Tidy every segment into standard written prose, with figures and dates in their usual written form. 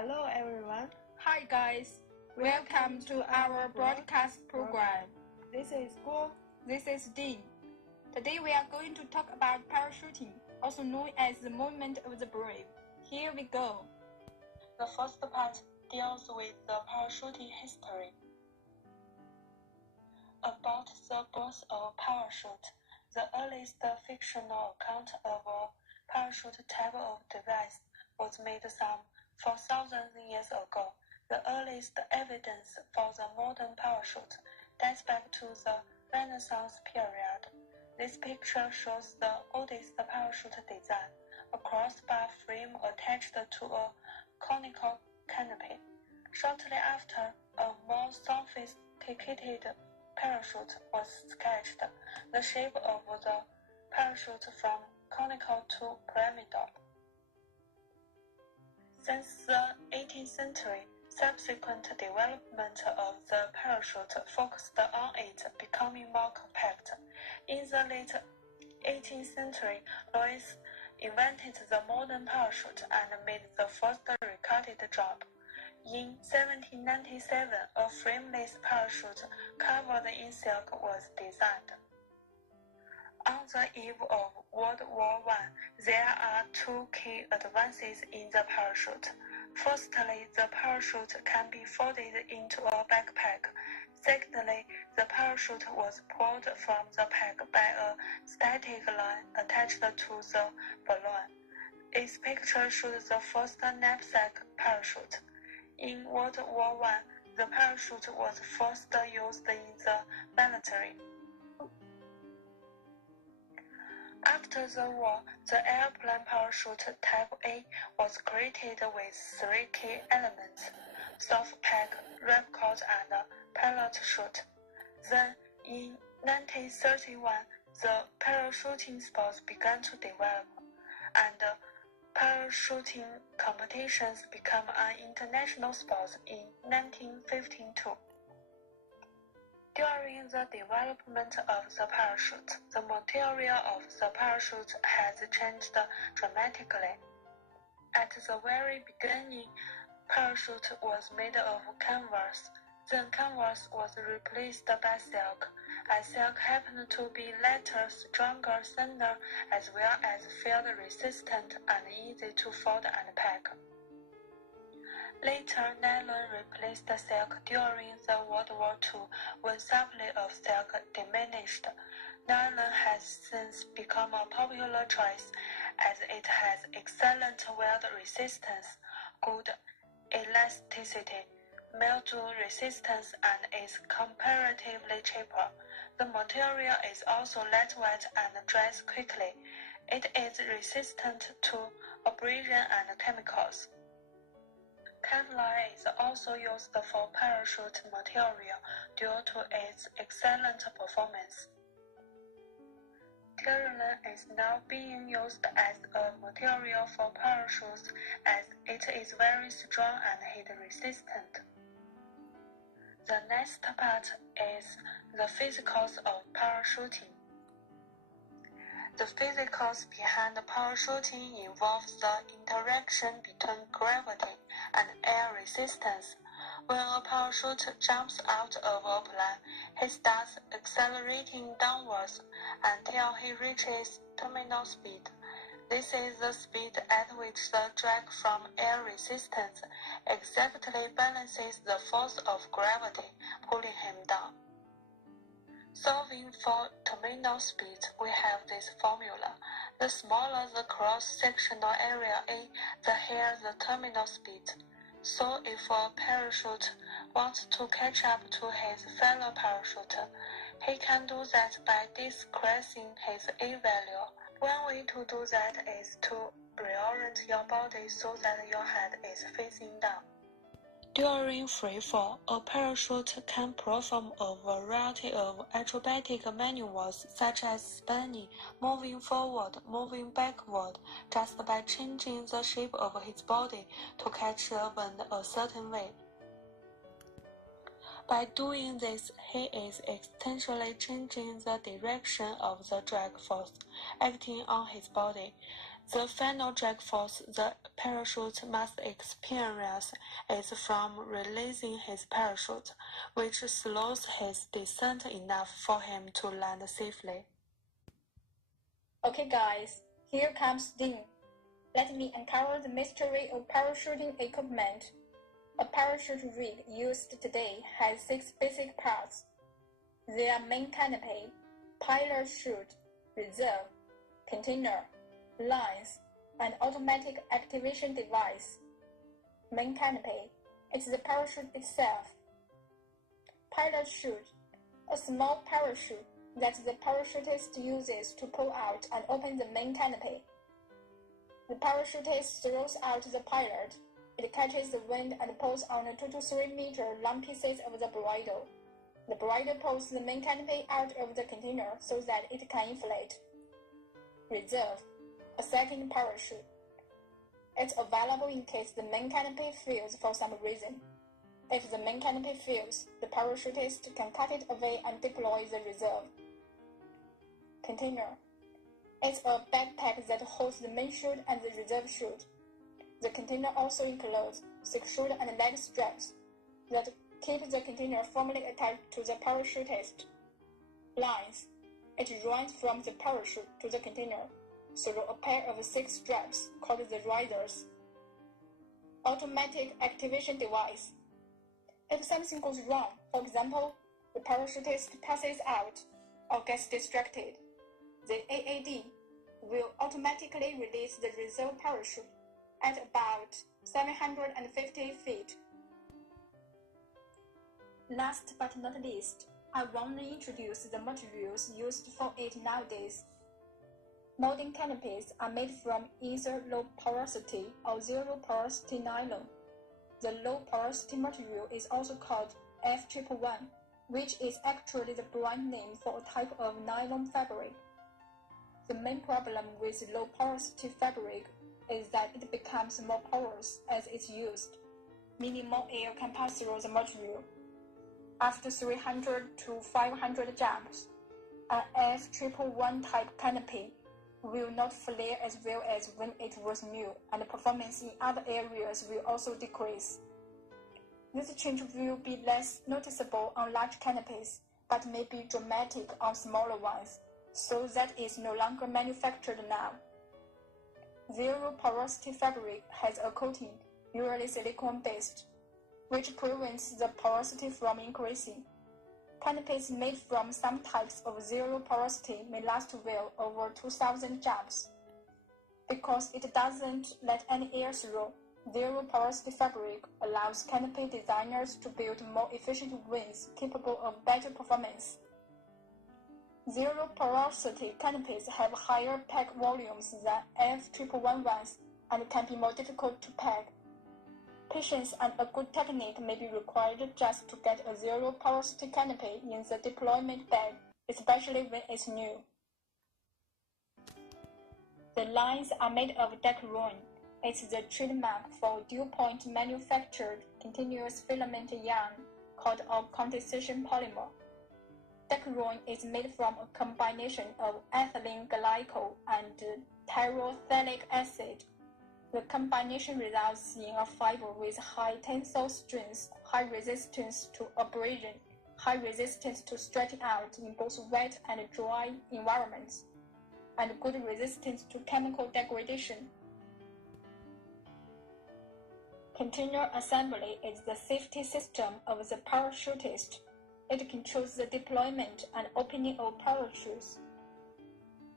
Hello everyone. Hi guys. Welcome to our broadcast program. This is Guo. This is Dean. Today we are going to talk about parachuting, also known as the movement of the brave. Here we go. The first part deals with the parachuting history. About the birth of parachute, the earliest fictional account of a parachute type of device was made some 4,000 years ago. The earliest evidence for the modern parachute dates back to the Renaissance period. This picture shows the oldest parachute design, a crossbar frame attached to a conical canopy. Shortly after, a more sophisticated parachute was sketched, the shape of the parachute from conical to pyramidal. Since the 18th century, subsequent development of the parachute focused on it becoming more compact. In the late 18th century, Louis invented the modern parachute and made the first recorded jump. In 1797, a frameless parachute covered in silk was designed. On the eve of World War I, there are two key advances in the parachute. Firstly, the parachute can be folded into a backpack. Secondly, the parachute was pulled from the pack by a static line attached to the balloon. This picture shows the first knapsack parachute. In World War I, the parachute was first used in the military. After the war, the airplane parachute Type A was created with three key elements: soft pack, ripcord, and pilot chute. Then, in 1931, the parachuting sport began to develop, and parachuting competitions became an international sport in 1952. During the development of the parachute, the material of the parachute has changed dramatically. At the very beginning, parachute was made of canvas. Then canvas was replaced by silk, as silk happened to be lighter, stronger, thinner, as well as field-resistant and easy to fold and pack. Later, nylon replaced silk during the World War II when supply of silk diminished. Nylon has since become a popular choice as it has excellent wind resistance, good elasticity, mildew resistance, and is comparatively cheaper. The material is also lightweight and dries quickly. It is resistant to abrasion and chemicals. Kevlar is also used for parachute material due to its excellent performance. Terraline is now being used as a material for parachutes as it is very strong and heat-resistant. The next part is the physicals of parachuting. The physicals behind parachuting involves the interaction between gravity and air resistance. When a parachute jumps out of a plane, he starts accelerating downwards until he reaches terminal speed. This is the speed at which the drag from air resistance exactly balances the force of gravity, pulling him down. Solving for terminal speed, we have this formula. The smaller the cross-sectional area A, the higher the terminal speed. So if a parachute wants to catch up to his fellow parachuter, he can do that by decreasing his A value. One way to do that is to reorient your body so that your head is facing down. During freefall, a parachute can perform a variety of acrobatic maneuvers such as spinning, moving forward, moving backward, just by changing the shape of his body to catch the wind a certain way. By doing this, he is essentially changing the direction of the drag force acting on his body. The final drag force the parachute must experience is from releasing his parachute, which slows his descent enough for him to land safely. Okay guys, here comes Dean. Let me uncover the mystery of parachuting equipment. A parachute rig used today has 6 basic parts. They are main canopy, pilot chute, reserve, container, lines, and automatic activation device. Main canopy is the parachute itself. Pilot chute, a small parachute that the parachutist uses to pull out and open the main canopy. The parachutist throws out the pilot. It catches the wind and pulls on 2 to 3 meter long pieces of the bridle. The bridle pulls the main canopy out of the container so that it can inflate. Reserve, a second parachute. It's available in case the main canopy fails for some reason. If the main canopy fails, the parachutist can cut it away and deploy the reserve. Container. It's a backpack that holds the main chute and the reserve chute. The container also includes 6 shoulder and leg straps that keep the container firmly attached to the parachutist. Lines. It runs from the parachute to the container through a pair of 6 straps called the risers. Automatic activation device. If something goes wrong, for example, the parachutist passes out or gets distracted, the AAD will automatically release the reserve parachute at about 750 feet. Last but not least, I want to introduce the materials used for it nowadays. Modern canopies are made from either low porosity or zero porosity nylon. The low porosity material is also called F111, which is actually the brand name for a type of nylon fabric. The main problem with low porosity fabric is that it becomes more porous as it's used, meaning more air can pass through the material. After 300 to 500 jumps, an F111 type canopy will not flare as well as when it was new, and performance in other areas will also decrease. This change will be less noticeable on large canopies, but may be dramatic on smaller ones, so that is no longer manufactured now. Zero porosity fabric has a coating, usually silicone-based, which prevents the porosity from increasing. Canopies made from some types of zero porosity may last well over 2,000 jumps. Because it doesn't let any air through, zero porosity fabric allows canopy designers to build more efficient wings capable of better performance. Zero porosity canopies have higher pack volumes than F111 ones and can be more difficult to pack. Patience and a good technique may be required just to get a zero porosity canopy in the deployment bag, especially when it's new. The lines are made of Decron. It's the trademark for dual-point manufactured continuous filament yarn called a condensation polymer. Decron is made from a combination of ethylene glycol and terephthalic acid. The combination results in a fiber with high tensile strength, high resistance to abrasion, high resistance to stretching out in both wet and dry environments, and good resistance to chemical degradation. Container assembly is the safety system of the parachutist. It controls the deployment and opening of parachutes.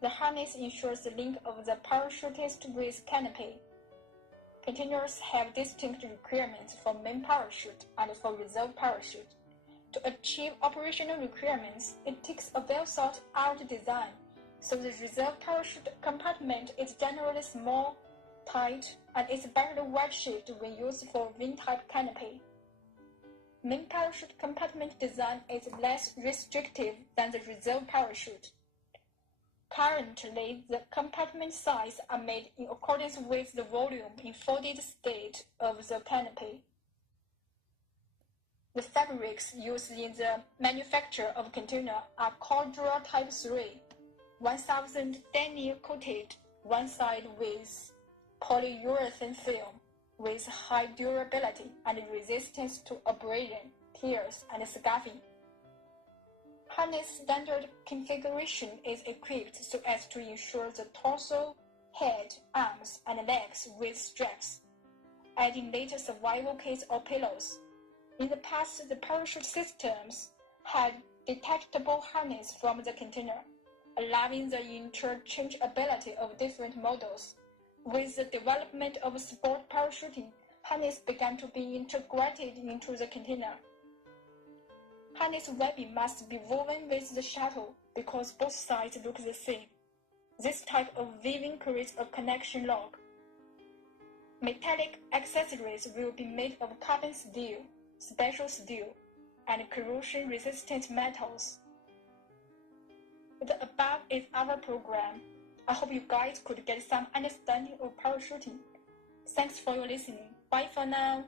The harness ensures the link of the parachutist with canopy. Containers have distinct requirements for main parachute and for reserve parachute. To achieve operational requirements, it takes a well-thought-out design, so the reserve parachute compartment is generally small, tight, and is barely wedge-shaped when used for wing-type canopy. Main parachute compartment design is less restrictive than the reserve parachute. Currently, the compartment sizes are made in accordance with the volume in folded state of the canopy. The fabrics used in the manufacture of container are Cordura Type 3, 1000 denier coated, one side with polyurethane film, with high durability and resistance to abrasion, tears, and scuffing. Harness standard configuration is equipped so as to ensure the torso, head, arms, and legs with straps, adding later survival kits or pillows. In the past, the parachute systems had detachable harness from the container, allowing the interchangeability of different models. With the development of sport parachuting, harness began to be integrated into the container. Harness webbing must be woven with the shuttle because both sides look the same. This type of weaving creates a connection lock. Metallic accessories will be made of carbon steel, special steel, and corrosion-resistant metals. The above is our program. I hope you guys could get some understanding of parachuting. Thanks for your listening. Bye for now.